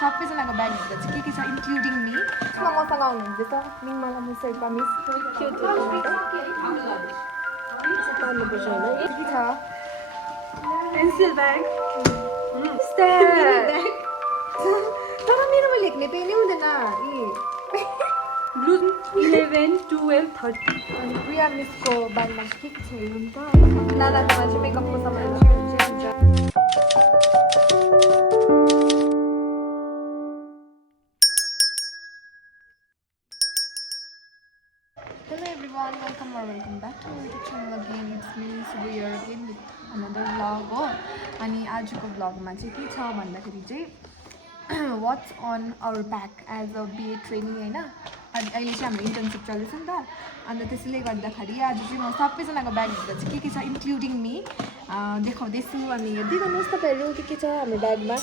सबैजनाको ब्यागभित्र चाहिँ के छ इन्क्लुडिङ मी मसँग आउनुहुँदैछ मिङमाला मुसेर्पा मिस के छ पेन्सिल ब्याग तर मेरोमा लेख्ने पेनै हुँदैन ब्लु 11 12 13 अनि प्रिया मिसको ब्यागमा के छ हेरौँ त नानाकोमा चाहिँ मेकअपको सामानहरू चाहिँ हुन्छ Hello everyone, welcome back to our YouTube channel again. It's me, Subhu here again with another vlog हो अनि आजको भ्लगमा चाहिँ के छ भन्दाखेरि चाहिँ what's on our back as a BA trainee हैन अनि अहिले चाहिँ हाम्रो इन्टर्नसिप चल्दैछ नि त अन्त त्यसैले गर्दाखेरि आज चाहिँ म सबैजनाको ब्यागभित्र चाहिँ के छ इन्क्लुडिङ मी देखाउँदैछु अनि हेर्दै गर्नुहोस् तपाईँहरू के छ हाम्रो ब्यागमा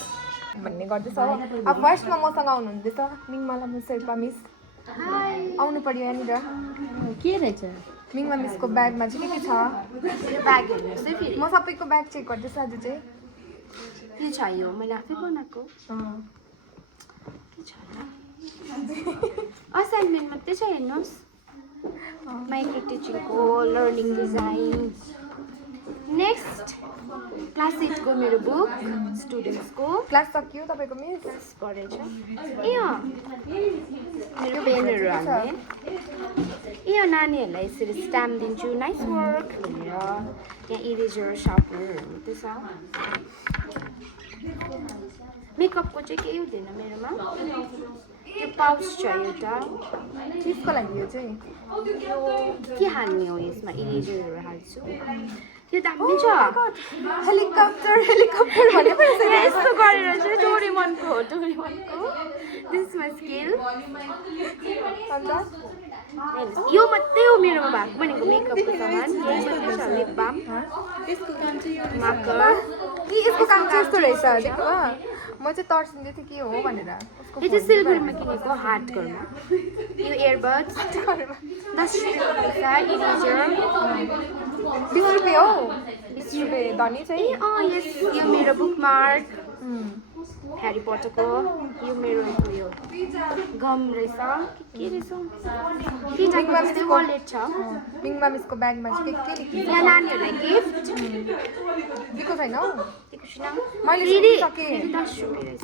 भन्ने गर्दैछ हो अब फर्स्टमा मसँग आउनुहुँदैछ मिङमाला मुसेर्पा मिस आउनु पर्यो यहाँनिर के रहेछ मिङमा मिसको ब्यागमा चाहिँ के छ ब्याग हेर्नुहोस् है फेरि म सबैको ब्याग चेक गर्दैछु आज चाहिँ के छ यो मैले आफै बनाएको के छ असाइनमेन्ट मात्रै छ हेर्नुहोस् माइक्रो टिचिङको लर्निङ डिजाइन नेक्स्ट क्लास 8 को मेरो बुक स्टुडेन्ट्सको क्लास सकियो तपाईँको मिस क्लास पढेछ ए मेरो पेनहरू हाल्ने ए नानीहरूलाई यसरी स्ट्याम्प दिन्छु नाइस वर्क भनेर यहाँ इरेजर सार्पनरहरू मात्रै छ मेकअपको चाहिँ केही हुँदैन मेरोमा यो पाउच छ एउटा किसको लागि यो चाहिँ यो के हाल्ने हो यसमा इरेजरहरू हाल्छु यो दामी छ हेलिकप्टर भन्ने पनि छ यस्तो गरेर चाहिँ डोरेमनको दिस इज माई स्केल अन्त यो मात्रै हो मेरोमा भएको भनेको मेकअपको सामान यही मात्रै छ लिप बाम मार्कर यसको काम चाहिँ यस्तो रहेछ देख्नु म चाहिँ तर्सिँदै थिएँ के हो भनेर यो चाहिँ सिलगढीमा किनेको हाटघरमा यो इयरबड्स 10 रुपियाँ इरेजर 20 रुपियाँ हो 20 रुपियाँ धनी चाहिँ यस यो मेरो बुकमार्क ह्यारी पटरको यो मेरो उयो गम रहेछ के रहेछ केटाको जस्तै वालेट छ मिङमा मिसको ब्यागमा चाहिँ के लेखिन्छ यहाँ नानीहरूलाई गिफ्ट दिएको छैन हौ दिएको छुइनँ मैले फेरि सकेँ 10 रुपियाँ रहेछ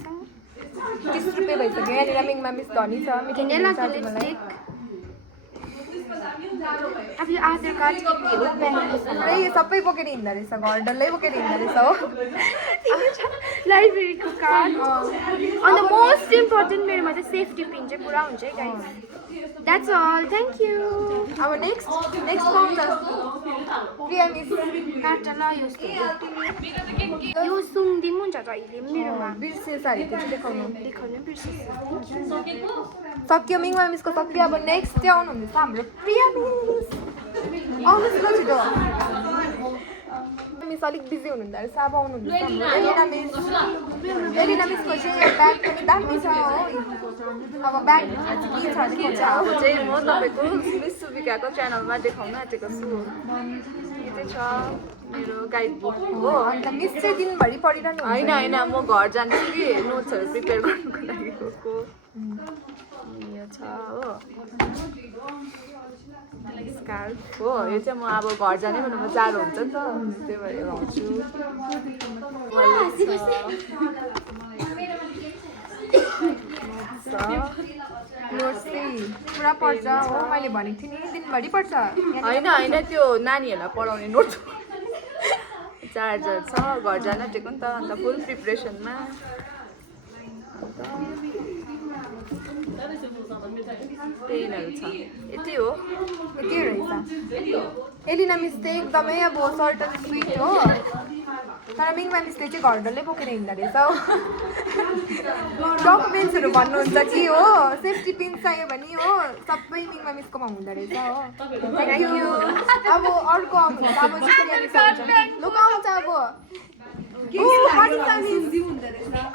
30 रुपियाँ भइसक्यो यहाँनिर मिङमा मिस धनी छ किन्ने लाग्यो लिपस्टिक अब यो आधार कार्ड के हो पुरै सबै बोकेर हिँड्दो रहेछ घर डल्लै बोकेर हिँड्दो रहेछ हो लाइब्रेरीको कार्ड अन्त मोस्ट इम्पोर्टेन्ट मेरोमा चाहिँ सेफ्टी पिन चाहिँ पुरा हुन्छ है guys that's all thank you अब नेक्स्ट पाउँछ प्रिया मिस काट्छ ल यो सुङदिम हुन्छ जहिले पनि मेरोमा बिर्सेछ अरे त्यो चाहिँ देखाउनु देखाउनु बिर्सेछु सक्यो मिङमा मिसको सक्यो अब नेक्स्ट चाहिँ आउनुहुँदैछ हाम्रो प्रिया मिस आउनुहोस् न छिटो मिस अलिक बिजी हुनुहुँदो रहेछ अब आउनुहुँदैछ एलिना मिसको चाहिँ ब्याग पनि दामी छ हो अब ब्याग के छ अब चाहिँ म तपाईँको मिस सुविकाको च्यानलमा देखाउन आँटेको छु यो चाहिँ छ मेरो गाइड बुक हो अन्त मिस चाहिँ दिनभरि पढिरहनु होइन म घर जान्छु कि नोट्सहरू प्रिपेयर गर्नुको लागि गएको यो छ हो स्कार्फ हो यो चाहिँ म अब घर जाने बेलामा जाडो हुन्छ नि त त्यही भएर लाउँछु नोट्स चाहिँ पुरा पढ्छ हो मैले भनेको थिएँ नि दिनभरि पढ्छ होइन त्यो नानीहरूलाई पढाउने नोट चार्जर छ घर जान आँटेको नि त अन्त फुल प्रिपरेसनमा पेनहरू छ यति हो यति रहेछ एलिना मिस चाहिँ एकदमै अब सर्ट एन्ड स्विट हो तर मिङमा मिसले चाहिँ घर डल्लै बोकेर हिँड्दो रहेछ हो डकुमेन्ट्सहरू भन्नुहुन्छ कि हो सेफ्टी पिन चाहियो भने हो सबै मिङमा मिसकोमा हुँदो रहेछ हो थ्याङ्क यू अब अर्को आउनुहुन्छ अब लुकाउँछ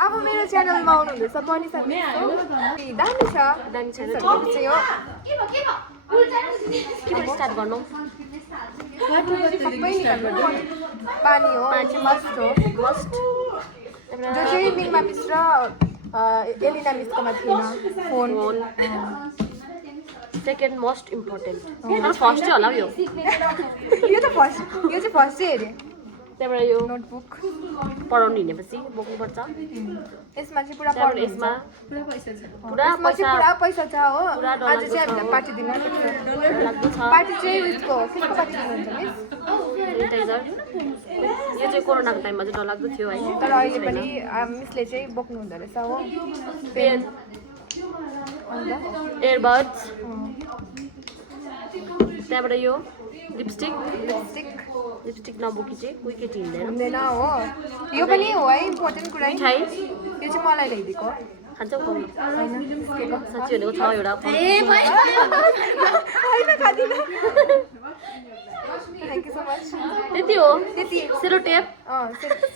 अब मेरो च्यानलमा आउनुहुँदैछ बनिसा मिस हो दामी छ चाहिँ हो स्टार्ट गर्नु सबै पानी हो मस्ट हो जो चाहिँ मिङमा मिस र एलिना मिसकोमा थिएन phone second most important first चाहिँ होला यो यो चाहिँ फर्स्ट चाहिँ हेरेँ त्यहाँबाट यो नोटबुक पढाउनु हिँडेपछि बोक्नुपर्छ यसमा चाहिँ पुरा त्यहाँबाट पढ्नु यसमा पुरा पैसा छ हो पुरा डलर आज चाहिँ हामीलाई पार्टी दिनु लाग्दो छ पार्टी चाहिँ उसको केको पार्टी दिनुहुन्छ मिस सेनिटाइजर यो चाहिँ कोरोनाको टाइममा चाहिँ डरलाग्दो थियो है तर अहिले पनि मिसले चाहिँ बोक्नु हुँदो रहेछ हो पेन अन्त एयरबड्स त्यहाँबाट यो लिपस्टिक नबोकी चाहिँ कोही केटी हिँड्दैन हुँदैन हो यो पनि हो है इम्पोर्टेन्ट कुरा मिठाई यो चाहिँ मलाई ल्याइदिएको खान्छौ पाउनु होइन साँच्ची भनेको छ एउटा होइन खाँदिनँ थ्याङ्क यू सो मच त्यति हो त्यति सेलो टेप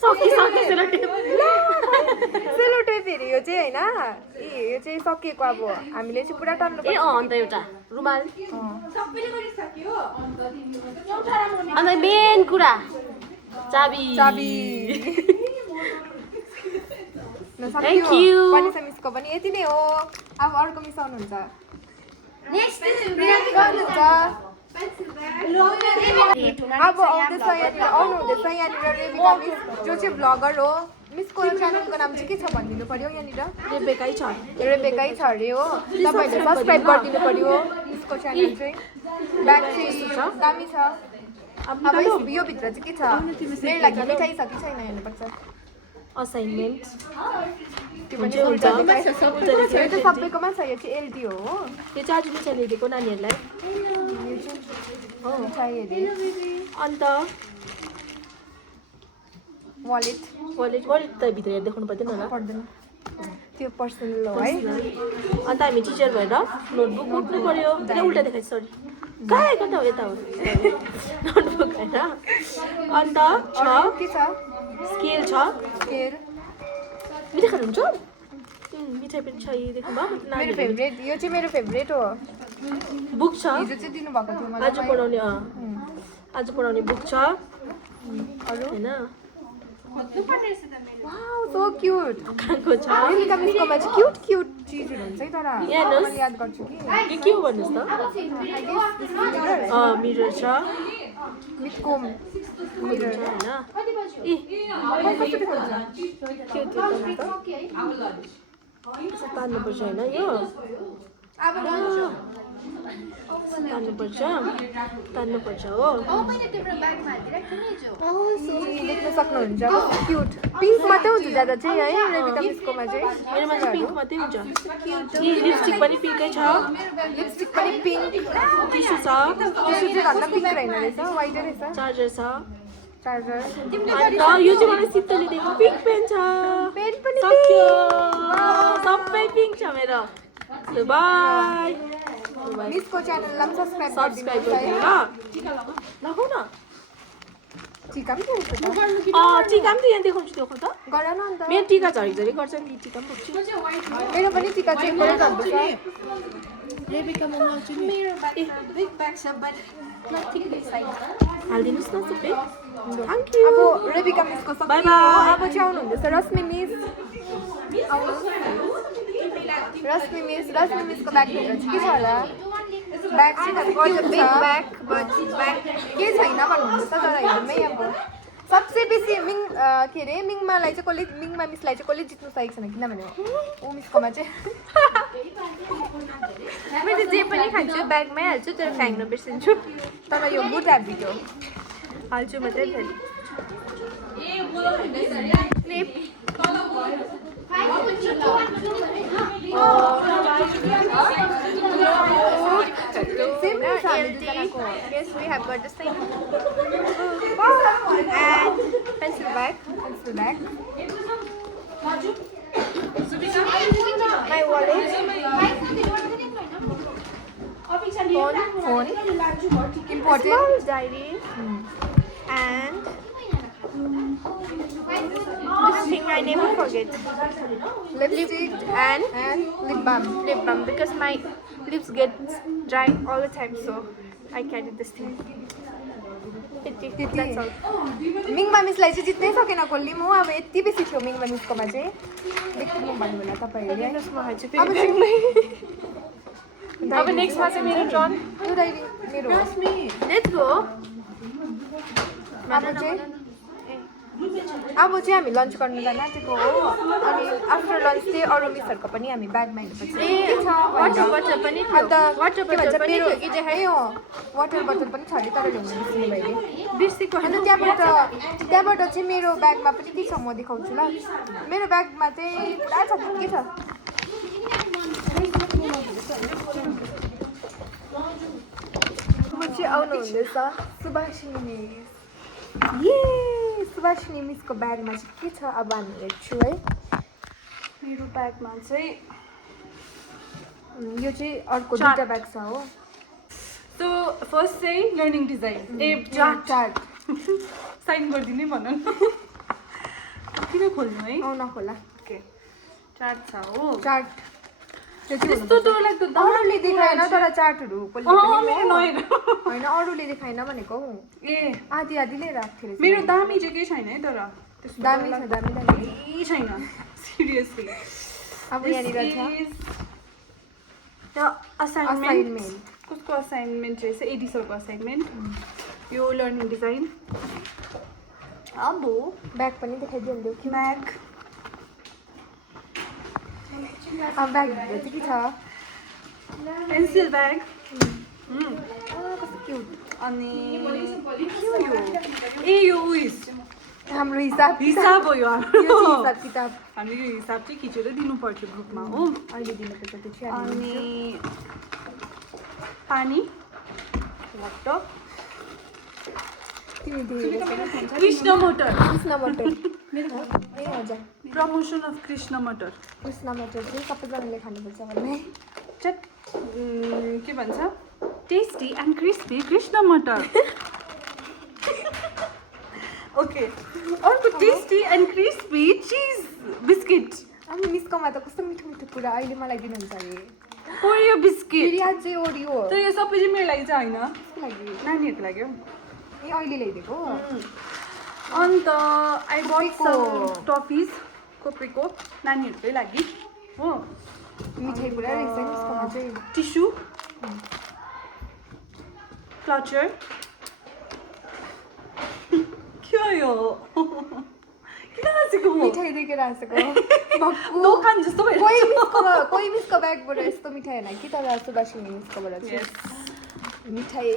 सक्यो सेलो टेप सेलो टेप हेऱ्यो यो चाहिँ होइन यो चाहिँ सकिएको अब हामीले चाहिँ पुरा टान्नु ए अन्त एउटा रुमाल अन्त मेन कुरा चाबी Thank you. पनिसा मिसको पनि यति नै हो अब अर्को मिस आउनुहुन्छ प्रियङ्का आउनुहुन्छ अब आउँदैछ आउनुहुँदैछ यहाँनिर रेबिका मिस जो चाहिँ भ्लगर हो मिसको च्यानलको नाम चाहिँ के छ भनिदिनु पर्यो यहाँनिर रेबेकै छ अरे हो तपाईँहरूले सब्सक्राइब गरिदिनु पर्यो मिसको च्यानल चाहिँ ब्याग चाहिँ दामी छ अब यो भित्र चाहिँ के छ मेरो लागि मिठाई छ कि छैन हेर्नुपर्छ असाइनमेन्ट त्यो पनि उल्टा देखाइ यो त सबैकोमा छ यो चाहिँ एलडी हो यो चाहिँ आज मिठाई ल्याइदिएको नानीहरूलाई यो चाहिँ हो मिठाई हेरे अन्त वालेट त भित्र हेरेर देखाउनु पर्दैन होला पर्दैन त्यो पर्सनल हो है अन्त हामी टिचर भएर नोटबुक उठ्नु पर्यो त्यसले उल्टा देखाइ सरी कहाँ कता हो यता हो नोटबुक होइन अन्त छ के छ स्केल छ स्केल मिठाई खानुहुन्छ मिठाई पनि छ यो देख्नुभयो मेरो फेभरेट यो चाहिँ मेरो फेभरेट हो बुक छ हिजो चाहिँ दिनुभएको थियो मलाई आज पढाउने बुक छ अरू होइन वाउ सो क्युट कहाँको छ रेबिका मिसकोमा चाहिँ क्युट चिजहरू हुन्छ है तर मैले याद गर्छु कि यो के हो भन्नुहोस् त मिरर छ मिटकोम मिरर होइन तान्नुपर्छ होइन यो तान्नुपर्छ हो देख्न सक्नुहुन्छ क्युट पिङ्क मात्रै हुन्छ ज्यादा चाहिँ है रेबिका मिसकोमा चाहिँ मेरोमा चाहिँ पिङ्क मात्रै हुन्छ लिपस्टिक पनि पिङ्कै छ लिपस्टिक पनि पिङ्क टिस्यु छ टिस्यु चाहिँ घरमा पिङ्क रहेन रहेछ वाइटै रहेछ चार्जर छ चार्जर अन्त यो चाहिँ मलाई सित्तले दिएको पिङ्क पेन छ पेन पनि सक्यो सबै पिङ्क छ मेरो बाई मिसको च्यानललाई सब्सक्राइब सब्सक्राइब गरिदिनु गरिदिनु लगाउ न टिका पनि देख्छु टिका पनि त यहाँ देखाउँछु त्यो त गर न अन्त मेरो टिका झरी गर्छ नि टिका पनि बोक्छु मेरो पनि टिका चेक गरेर जानुपर्छ हालिदिनुहोस् न सबै थ्याङ्क यू अब रेबिका मिसको बाई सबै बाई अब चाहिँ आउनुहुँदैछ रश्मि मिस रश्मि मिसको ब्यागभित्र चाहिँ के छ होला ब्याग चाहिँ के छैन भन्नुहुन्छ तर हेर्नुमै अब सबसे बेसी के अरे मिङमालाई चाहिँ मिङमा मिसलाई चाहिँ कसले जित्नु सकेको छैन किनभने ऊ मिसकोमा चाहिँ मैले जे पनि खान्छु ब्यागमै हाल्छु तर फ्याङ्क्न बिर्सिन्छु तर यो गुड ह्याबिट हो हाल्छु मात्रै फेरि सेम रहेछ हामी दुईजनाको Yes, we have got the same. And pencil bag. My wallet. phone important Small diary. And this thing I never forget. lipstick And lip balm lip balm because my lips get dry all the time, so I carry this thing. त्यति मिङमा मिसलाई चाहिँ जित्नै सकेन कसले म अब यति बेसी थियो मिङमा मिसकोमा चाहिँ देख्नु भन्नु होला तपाईँहरूले अब नेक्स्टमा चाहिँ मेरो टर्न यो डायरी मेरो हो। लेट्स गो अब चाहिँ हामी लन्च गर्नु जान आँटेको हो अनि आफ्टर लन्च चाहिँ अरू मिसहरूको पनि हामी ब्यागमा हिँड्नुपर्छ के छ वाटर बोतल पनि थियो। अन्त वाटर के भन्छ बोतल पनि मेरो थियो कि देखाइ यो वाटर बोतल पनि छ अरे तर ल्याउनु बिर्सिने मैले बिर्सेको अन्त त्यहाँबाट चाहिँ मेरो ब्यागमा पनि के छ म देखाउँछु ल मेरो ब्यागमा चाहिँ पुरा छ के छ म चाहिँ आउनु हुँदैछ सुभाषिनी मिस सुभाषिनी मिसको ब्यागमा चाहिँ के छ अब हामी हेर्छु है मेरो ब्यागमा चाहिँ यो चाहिँ अर्को दुईवटा ब्याग छ हो सो फर्स्ट चाहिँ लर्निङ डिजाइन चार्ट साइन गरिदिने भनौँ न किन खोल्नु है नखोला ओके चार्ट छ हो चार्ट त्यस्तो डरलाग्दो अरूले देखाएन तर चार्टहरू होइन अरूले देखाएन भनेको हौ ए आधी लिएर आएको थियो मेरो दामी चाहिँ केही छैन है तर त्यस्तो दामी छ केही छैन सिरियसली अब यहाँनिर छ असाइनमेन्ट कसको असाइनमेन्ट रहेछ एडी सरको असाइनमेन्ट यो लर्निङ डिजाइन अब ब्याग पनि देखाइदिनु ब्याग ब्याग चाहिँ के छ पेन्सिल ब्याग कस्तो क्युट अनि ए यो उइस हाम्रो हिसाब हिसाब हो यो यो चाहिँ हिसाब किताब हामीले यो हिसाब चाहिँ खिचेर दिनुपर्छ ग्रुपमा हो अहिले दिनुपर्छ त्यो चाहिँ अनि पानी ल्यापटप कृष्ण मटर ए हजुर प्रमोसन अफ कृष्ण मटर कृष्ण मटर चाहिँ सबैजनाले खानुपर्छ भन्ने चट के भन्छ टेस्टी एन्ड क्रिस्पी कृष्ण मटर ओके अर्को टेस्टी एन्ड क्रिस्पी चिज बिस्किट अनि मिसकोमा त कस्तो मिठो मिठो कुरा अहिले मलाई दिनुहुन्छ अरे ओरियो बिस्किट फेरि आज चाहिँ ओरियो हो तर यो सबै चाहिँ मेरो लागि चाहिँ होइन कस्तो लागि नानीहरूको लागि हो ए अहिले ल्याइदिएको अन्त आई बट सम टफिज कोपेको नानीहरूकै लागि हो मिठाई पुरा रहेछ नि मिसकोमा चाहिँ टिस्यु क्लचर के हो यो किन हाँसेको मिठाई देखेर हाँसेको दोकान जस्तो भयो कोही मिसको ब्यागबाट यस्तो मिठाई होइन कि तर सुभाषिनी मिसकोबाट चाहिँ मिठाई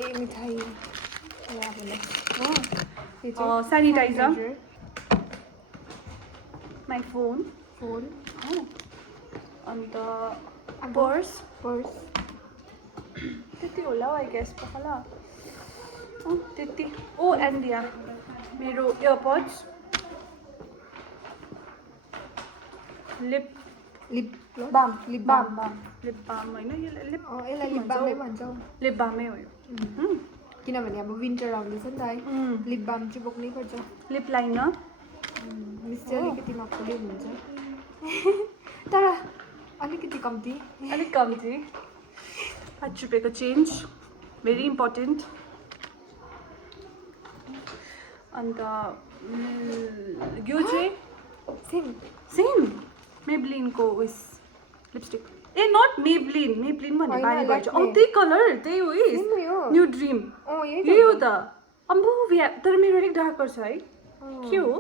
सेनिटाइजर माई फोन अन्त पर्स त्यति होला हौ आई गेस पखला त्यति ओ एन्ड या मेरो इयरपड्स लिप बाम होइन यसलाई यसलाई लिप बामै भन्छौँ लिप बामै हो यो किनभने अब विन्टर आउँदैछ नि त है लिप बाम चाहिँ बोक्नै पर्छ लिप लाइनर मिस चाहिँ अलिकति नक्कली हुन्छ तर अलिकति कम्ती अलिक कम्ती 5 रुपियाँको चेन्ज भेरी इम्पोर्टेन्ट अन्त यो चाहिँ सेम मेब्लिनको उइस लिपस्टिक ए नट मेब्लिन भन्ने बारे गर्छ त्यही कलर त्यही उइस न्यू ड्रिम यही हो त अम्बो तर मेरो अलिक डार्कर छ है के हो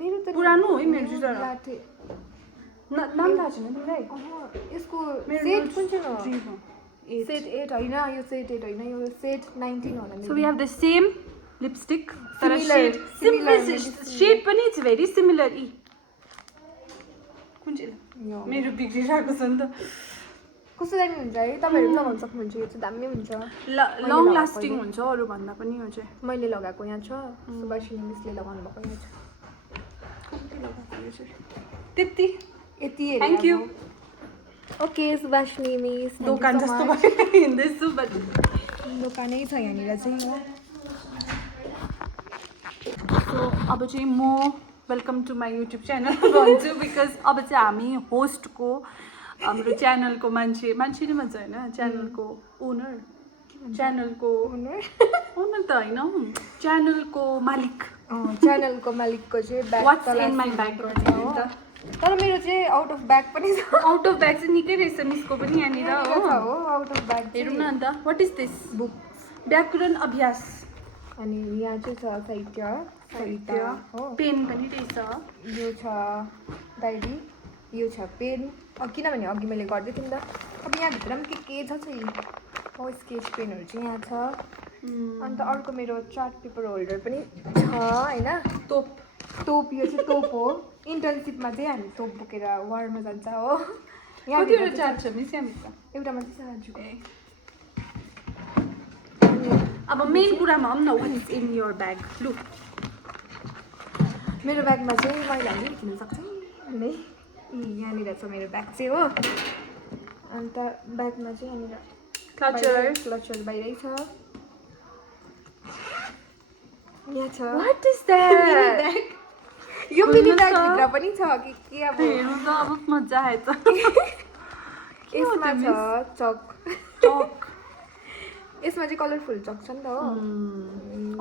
मेरो त पुरानो हो है मेरो चाहिँ नाम थाहा छैन तिमीलाई यसको मेरो सेट कुन चाहिँ हो ड्रिम हो सेट 8 होइन यो सेट 8 होइन यो सेट 19 होला so we have the same lipstick तर Similar शेड पनि इट्स भेरी सिमिलर कुन चाहिँ मेरो बिग्रिरहेको छ नि त कस्तो दामी हुन्छ है तपाईँहरू लगाउन सक्नुहुन्छ यो चाहिँ दामी हुन्छ लङ लास्टिङ हुन्छ अरूभन्दा पनि यो चाहिँ मैले लगाएको यहाँ छ सुभाषिनी मिसले लगाउनु भएको यहाँ छ त्यति यति thank you okay Subhashini miss दोकान जस्तो हिँड्दैछु बट दोकानै छ यहाँनिर चाहिँ हो सो अब चाहिँ म welcome to my YouTube channel भन्छु बिकज अब चाहिँ हामी होस्टको हाम्रो च्यानलको मान्छे नै भन्छ होइन च्यानलको ओनर च्यानलको ओनर ओनर त होइन च्यानलको मालिक च्यानलको मालिकको चाहिँ bag what's in my bag हो तर मेरो चाहिँ आउट अफ ब्याग पनि छ आउट अफ ब्याग चाहिँ निकै रहेछ मिसको पनि यहाँनिर हो आउट अफ ब्याग हेरौँ न अन्त वाट इज दिस बुक व्याकरण अभ्यास अनि यहाँ चाहिँ छ साहित्य साहित्य हो पेन पनि रहेछ यो छ डायरी यो छ पेन किनभने अघि मैले गर्दै थिएँ नि त अब यहाँभित्र पनि के छ चाहिँ हो स्केच पेनहरू चाहिँ यहाँ छ अन्त अर्को मेरो चार्ट पेपर होल्डर पनि छ होइन तोप यो चाहिँ तोप हो इन्टर्नसिपमा चाहिँ हामी तोप बोकेर वारमा जान्छ हो कतिवटा चार्ट छ मिस यहाँभित्र एउटा मात्रै छ आजको अब मेन कुरामा आउँ न what is in your bag लु मेरो ब्यागमा चाहिँ महिलाले लेखिन सक्छ भन्ने यहाँनिर छ मेरो ब्याग चाहिँ हो अन्त ब्यागमा चाहिँ यहाँनिर क्लचर बाहिरै छ यहाँ छ वाट इज द्याट ब्याग यो मिनी ब्यागभित्र पनि छ के अब हेर्नु त अब मजा आएछ यसमा छ चक यसमा चाहिँ कलरफुल चक छ नि त हो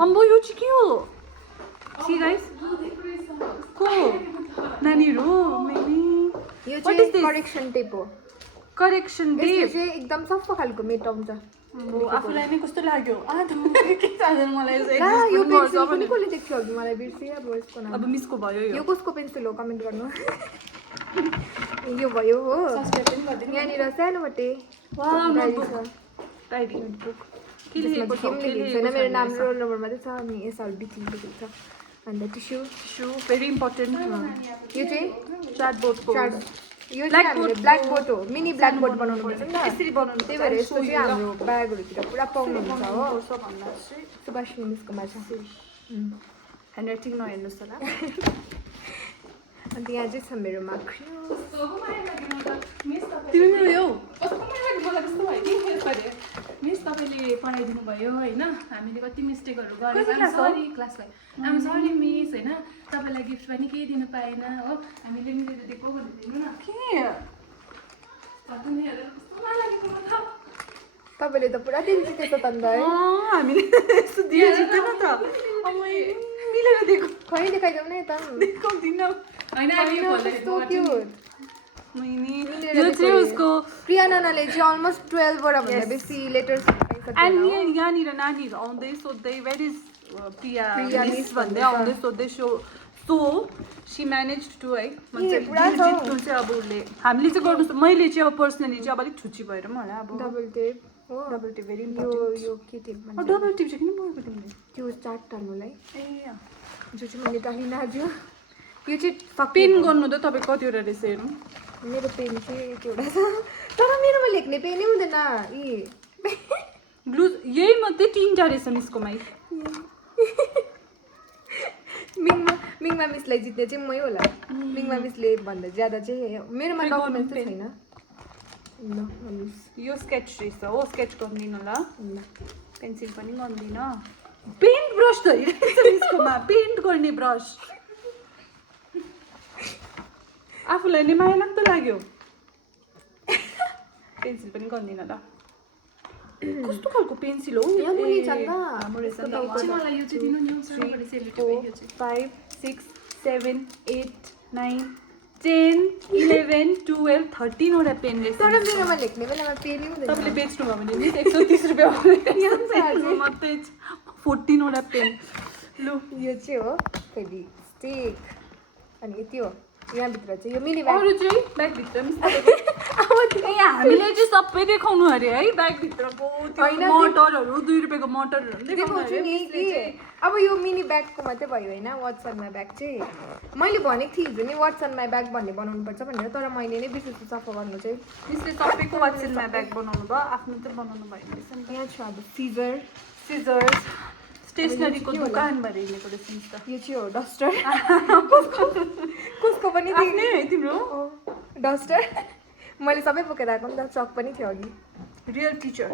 अम्बो यो चाहिँ के हो सी गाइस को नानीहरू मेबी यो What is चाहिँ this? करेक्सन टेप हो करेक्सन यसले टेप चाहिँ एकदम सफा खालको मेटाउँछ आफूलाई नै कस्तो लाग्यो के चाहदैन मलाई ला यो पेन्सिल पनि कसले देख्थ्यो अघि मलाई बिर्सेँ अब यसको नाम अब मिसको भयो यो कसको पेन्सिल हो कमेन्ट गर्नु यो भयो हो यहाँनिर सानोबटे डायरी के छैन लेखेको मेरो नाम रोल नम्बर मात्रै छ अनि एसआर बिथी लेखेको छ अन्त टिस्यु भेरी इम्पोर्टेन्ट यो चाहिँ चार्ट बोर्डको यो चाहिँ हामीले ब्ल्याक बोर्ड हो मिनी ब्ल्याक बोर्ड बनाउनु पर्छ नि त यसरी बनाउनु त्यही भएर यस्तो चाहिँ हाम्रो ब्यागहरूतिर पुरा पाउनुहुन्छ हो भन्दा चाहिँ सुभाष मिसकोमा छ ह्यान्ड राइटिङ नहेर्नुहोस् होला अन्त यहाँ चाहिँ छ मेरो मार्क तिम्रो यो मिस तपाईँले पढाइदिनु भयो होइन हामीले कति मिस्टेकहरू गरेँ सरी क्लास 5 आम सरी मिस होइन तपाईँलाई गिफ्ट पनि केही दिनु पाएन हो हामीले मिलेर दिएको भनेर दिनु न के तपाईँले त पुरा दिन जितेछ त अन्त है हामीले यस्तो दिए जित्दैन त अब मिलेर दिएको खै देखाइदेऊ न यता देखाउँदिनँ कस्तो क्युट यो चाहिँ उसको प्रिया नानाले चाहिँ अलमोस्ट 12 वटा भन्दा बेसी लेटर्स एन्ड यहाँनिर नानीहरू आउँदै सोध्दै वेयर इज प्रिया मिस भन्दै आउँदै सोध्दै सो सी म्यानेज टु है जित्नु चाहिँ अब उसले हामीले चाहिँ गर्नु मैले चाहिँ अब पर्सनली चाहिँ अब अलिक छुच्ची भएर पनि होला अब डबल टेप हो डबल टेप भेरी यो के टेप भन्छ डबल टेप चाहिँ किन बोकेको तिमीले त्यो चार्ट टाल्नुलाई ए जो चाहिँ मैले टालिन आज यो चाहिँ पेन गर्नु त तपाईँ कतिवटा रहेछ हेर्नु मेरो पेन चाहिँ एउटा छ तर मेरोमा लेख्ने पेनै हुँदैन ब्लु यही मात्रै 3टा रहेछ मिसकोमा मिङमा मिसलाई जित्ने चाहिँ मै होला मिङमा मिसले भन्दा ज्यादा चाहिँ मेरोमा डकुमेन्ट चाहिँ छैन यो स्केच रहेछ हो स्केच गर्दिनँ ल पेन्सिल पनि गर्दिनँ पेन्ट ब्रस धरिरहेछ मिसकोमा पेन्ट गर्ने ब्रस आफूलाई नै माया लाग्दो लाग्यो पेन्सिल पनि गर्दिनँ ल कस्तो खालको पेन्सिल हो यहाँ मुनि छ नि त 5 6 7 8 9 10 11 12 13 वटा पेन रहेछ तर मेरोमा लेख्ने बेलामा पेनै हुँदैन तपाईँले बेच्नुभयो भने 130 रुपियाँ मात्रै 14 वटा पेन लु यो चाहिँ हो फेरि स्टिक अनि यति हो यहाँभित्र चाहिँ यो मिनी ब्याग अरू चाहिँ ब्यागभित्र हामीले चाहिँ सबै देखाउनु अरे है ब्यागभित्रको मटरहरू 2 रुपियाँको मटरहरू देखाउँछु नि कि अब यो मिनी ब्यागको मात्रै भयो होइन वाट्स अन माई ब्याग चाहिँ मैले भनेको थिएँ हिजो नि वाट्स अन माई ब्याग भन्ने बनाउनुपर्छ भनेर तर मैले नै बिर्सेछु सफा गर्नु चाहिँ मिसले सबैको वाट्स अन माई ब्याग बनाउनु भयो आफ्नो चाहिँ बनाउनु भएको रहेछ यहाँ छ अब सिजर्स स्टेसनरीको दोकान भएर हिँडेको रहेछ त यो चाहिँ हो डस्टर कसको पनि आफ्नै है तिम्रो डस्टर मैले सबै बोकेर आएको नि त चक पनि थियो अघि रियल टिचर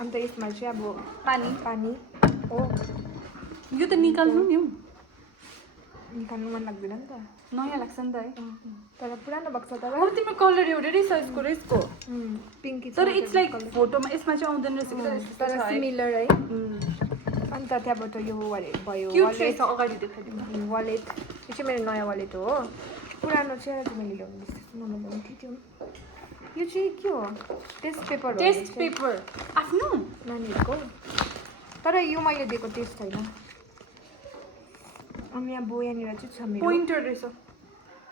अन्त यसमा चाहिँ अब पानी हो यो त निकाल्नु नि निकाल्नु मन लाग्दैन नि त नयाँ लाग्छ नि त है तर पुरानो भएको छ तर अब तिम्रो कलर एउटै रहेछ यसको र यसको पिङ्की तर इट्स लाइक फोटोमा यसमा चाहिँ आउँदैन रहेछ कि तर सिमिलर है अन्त त्यहाँबाट यो भयो क्युट रहेछ अगाडि देखाइदिनु वालेट यो चाहिँ मेरो नयाँ वालेट हो पुरानो चाहिँ आज मैले ल्याउनु नमिलाउनु थियो यो चाहिँ के हो टेस्ट पेपर हो टेस्ट पेपर आफ्नो नानीहरूको तर यो मैले दिएको टेस्ट होइन अनि यहाँ यहाँनिर चाहिँ छ मेरो पोइन्टर रहेछ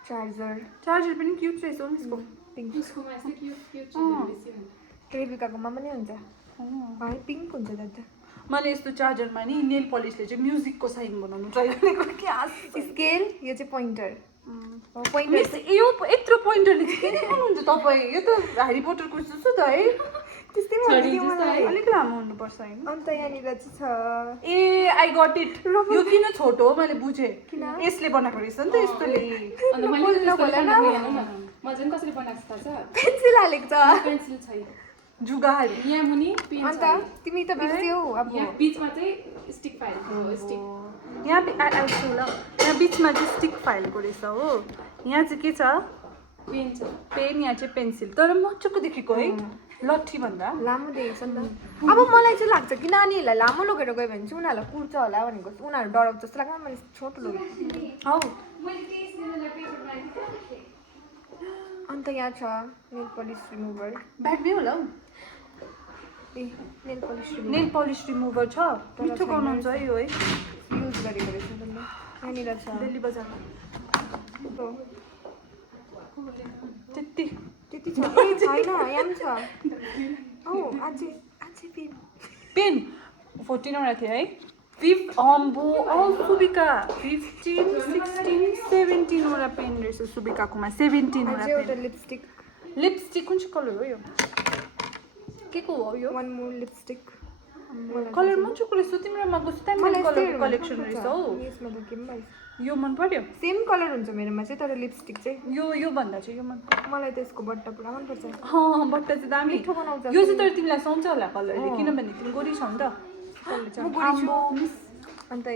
चार्जर पनि क्युट रहेछ हो यसको पिङ्क रेबिकाकोमा पनि हुन्छ है पिङ्क हुन्छ दादा मैले यस्तो चार्जरमा नि नेल पलिसले चाहिँ म्युजिकको साइन बनाउनु ट्राई गरेको स्केल यो चाहिँ पोइन्टर मिस यो यत्रो पोइन्टरले चाहिँ के देखाउनुहुन्छ तपाईँ यो त ह्यारी पोटरको जस्तो त है त्यस्तै अलिक लामो हुनुपर्छ होइन अन्त यहाँनिर चाहिँ छ ए आई गट इट यो किन छोटो हो मैले बुझेँ यसले बनाएको रहेछ नि त यस्तोले पेन्सिल हालेको छ जुगाहरू यहाँ मुनि अन्त तिमी त बिर्स्यौ अब बीचमा चाहिँ स्टिक फाइल स्टिक यहाँ बिचमा चाहिँ स्टिक फाइलको रहेछ हो यहाँ चाहिँ के छ पेन छ पेन यहाँ चाहिँ पेन्सिल तर मजाको देखेको है लट्ठी भन्दा लामो देखेको छ नि त अब मलाई चाहिँ लाग्छ कि नानीहरूलाई लामो लगेर गयो भने चाहिँ उनीहरूलाई कुर्छ होला भनेको उनीहरू डराउँछ जस्तो लाग्छ मैले छोटो लगेँ हौ अन्त यहाँ छ नेल पलिस रिमुभर ब्याग होला हौ ए नेल पलिस रिमुभर छ मिठो बनाउँछ है यो है युज गरेको रहेछ यहाँनिर छ दिल्ली बजारमा त्यति छ होइन यहाँ पनि छ औ अझै पेन 14 वटा थियो है 5 अम्बो सुबिका 15 16 17 वटा पेन रहेछ सुबिकाकोमा 17 वटा एउटा लिपस्टिक कुन चाहिँ कलर हो यो के को हो यो वन मोर लिपस्टिक कलर मजाको रहेछ तिम्रोमा कस्तो कलर कलेक्सन रहेछ हौ यसमा त के पनि यो मन पर्यो सेम कलर हुन्छ मेरोमा चाहिँ तर लिपस्टिक चाहिँ यो भन्दा चाहिँ यो मन मलाई त यसको बट्टा पुरा मन पर्छ बट्टा चाहिँ दामी मिठो बनाउँछ यो चाहिँ तर तिमीलाई सुहाउँछ होला कलरले किनभने तिमी गोरी छौ नि त अन्त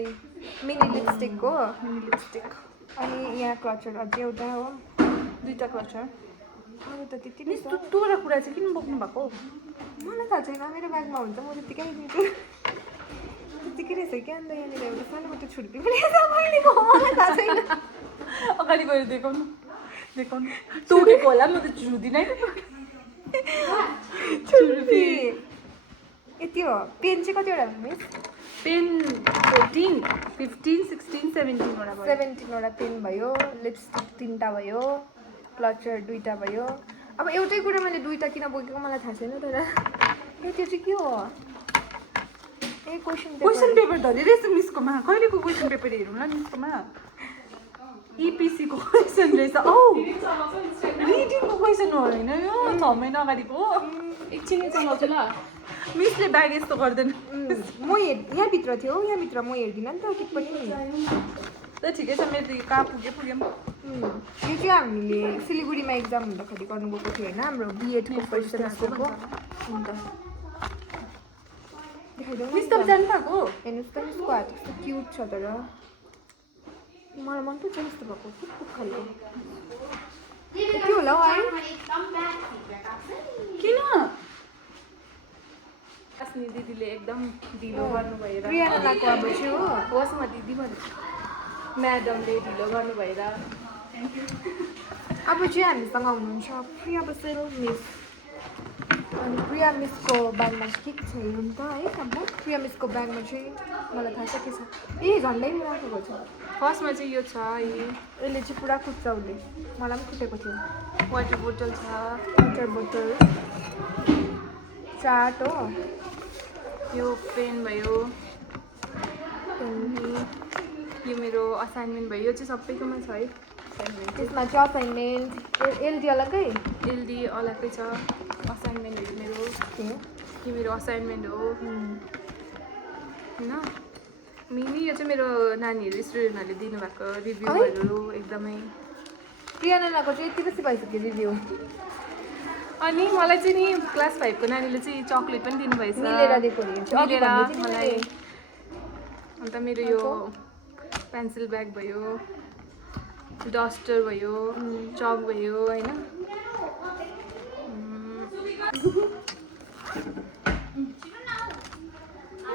मिनी लिपस्टिक हो अनि यहाँ क्लचर अझै एउटा हो दुईटा क्लचर अरू त त्यति नै छ दुईवटा कुरा चाहिँ किन बोक्नु भएको मलाई थाहा छैन मेरो ब्यागमा हुन्छ म त्यतिकै दिन्छु त्यतिकै रहेछ क्या अन्त यहाँनिर एउटा सानोबाट छुर्पी पनि मैले मलाई थाहा छैन अगाडि गएर देखाउनु टोकेको होला म त छुर्दिनँ छुर्पी यति हो पेन चाहिँ कतिवटा मिस पेन 14 15 16 17 वटा भयो 17 वटा पेन भयो लिपस्टिक 3टा भयो क्लचर 2टा भयो अब एउटै कुरा मैले 2टा किन बोकेको मलाई थाहा छैन तर त्यो चाहिँ के हो ए क्वेसन पेपर धरि रहेछ मिसकोमा कहिलेको क्वेसन पेपर हेरौँ ल मिसकोमा इपिसीको क्वेसन रहेछ रिडिङको क्वेसन हो होइन यो 6 महिना अगाडिको एकछिन चलाउँछु ल मिसले ब्याग यस्तो गर्दैन म यहाँभित्र थियो यहाँभित्र म हेर्दिनँ नि त के पनि त ठिकै छ मेरो कहाँ पुग्यौँ यो चाहिँ हामीले सिलगढीमा एक्जाम हुँदाखेरि गर्नु गएको थियो होइन हाम्रो बिएडको फर्स्ट सेमेस्टरको अन्त मिस त जानु भएको हेर्नुहोस् त मिसको हात कस्तो क्युट छ तर मलाई मनपर्छ यस्तो भएको पुक खालको के होला हौ है किन अस्नि दिदीले एकदम ढिलो गर्नु भएर प्रियानाको अब चाहिँ हो होस् म दिदी भन्नु म्याडमले ढिलो गर्नु भएर अब चाहिँ हामीसँग हुनुहुन्छ प्रिया बसेल मिस अनि प्रिया मिसको ब्यागमा चाहिँ के छ हेरौँ त है अब प्रिया मिसको ब्यागमा चाहिँ मलाई थाहा छ के छ ए झन्डै राखेको छ फर्स्टमा चाहिँ यो छ यसले चाहिँ पुरा कुट्छ उसले मलाई पनि कुटेको थियो वाटर बोतल छ वाटर बोतल चाट हो यो पेन भयो यो मेरो असाइनमेन्ट भयो यो चाहिँ सबैकोमा छ है त्यसमा चाहिँ असाइनमेन्ट एलडी अलग्गै एलडी अलग्गै छ असाइनमेन्टहरू मेरो यो मेरो असाइनमेन्ट हो होइन मिनी यो चाहिँ मेरो नानीहरू स्टुडेन्टहरूले दिनुभएको रिभ्यूहरू एकदमै प्रियानाको चाहिँ यति बेसी भइसक्यो रिभ्यू अनि मलाई चाहिँ नि क्लास 5 को नानीले चाहिँ चक्लेट पनि दिनुभएछ मिलेर दिएको मिलेर मलाई अन्त मेरो यो पेन्सिल ब्याग भयो, डस्टर भयो, चक भयो होइन।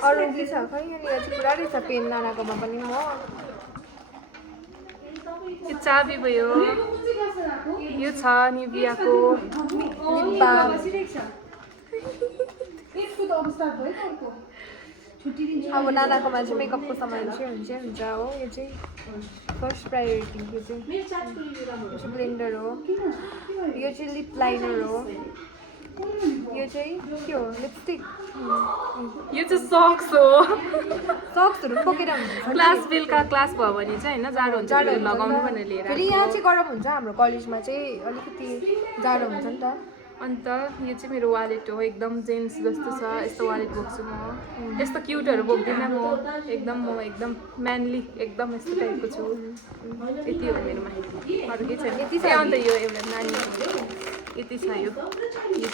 अरू के छ खै यहाँनिर चाहिँ पुरा रहेछ पेन नानाकोमा पनि म यो चाबी भयो, यो छ निभियाको अब नानाकोमा चाहिँ मेकअपको सामान चाहिँ हुन्छ हो। यो चाहिँ फर्स्ट प्रायोरिटी। यो चाहिँ ब्लेन्डर हो, यो चाहिँ लिप लाइनर हो, यो चाहिँ के हो लिपस्टिक, यो चाहिँ सक्स हो। सक्सहरू पनि बोकेर हुन्छ। क्लास बेलुका क्लास भयो भने चाहिँ होइन जाडो हुन्छ लगाउनु भनेर लिएर। फेरि यहाँ चाहिँ गरम हुन्छ, हाम्रो कलेजमा चाहिँ अलिकति जाडो हुन्छ नि त। अन्त यो चाहिँ मेरो वालेट हो, एकदम जेन्ट्स जस्तो छ। यस्तो वालेट बोक्छु म, यस्तो क्युटहरू बोक्दिनँ म, एकदम म्यानली एकदम यस्तो टाइपको छु। यति हो मेरोमा, अरू केही छैन। यति छ। अन्त यो एउटा नानी यति छ। यो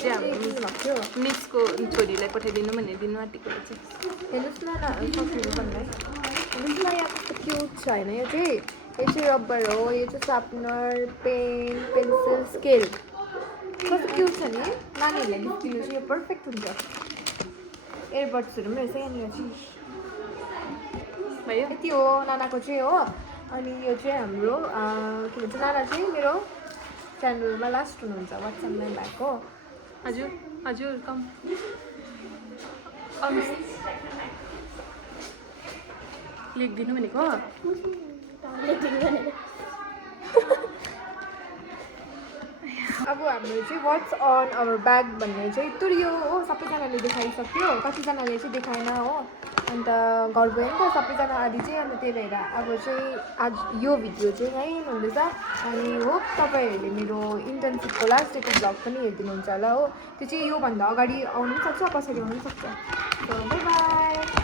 चाहिँ हाम्रो मिसको छोरीलाई पठाइदिनु भनेर दिनु आँटेको रहेछ। हेर्नुहोस् न सक्सेहरू भन्दा हेर्नुहोस् न यहाँ कस्तो क्युट छ होइन। यो चाहिँ रबर हो, यो चाहिँ सार्पनर, पेन, पेन्सिल, स्केल कस्तो क्युट छ नि। नानीहरूलाई गिफ्ट दिनु चाहिँ यो पर्फेक्ट हुन्छ। एयरबड्सहरू पनि रहेछ यहाँनिर चाहिँ भयो। यति हो नानाको चाहिँ हो। अनि यो चाहिँ हाम्रो के भन्छ नाना चाहिँ मेरो च्यानलमा लास्ट हुनुहुन्छ वाट्सएपमा भएको। हजुर हजुर कम लेखिदिनु भनेको। अब हाम्रो चाहिँ वाट्स अन आवर ब्याग भन्ने चाहिँ तुरियो हो। सबैजनाले देखाइसक्यो, कतिजनाले चाहिँ देखाएन हो। अन्त घर गयो नि त सबैजना आदि चाहिँ। अन्त त्यही भएर अब चाहिँ आज यो भिडियो चाहिँ यहीँ हुँदैछ। अनि होप तपाईँहरूले मेरो इन्टर्नसिपको लास्ट डेको भ्लग पनि हेरिदिनुहुन्छ होला हो। त्यो चाहिँ योभन्दा अगाडि आउनु पनि सक्छ, पछाडि आउनु पनि सक्छ। By by.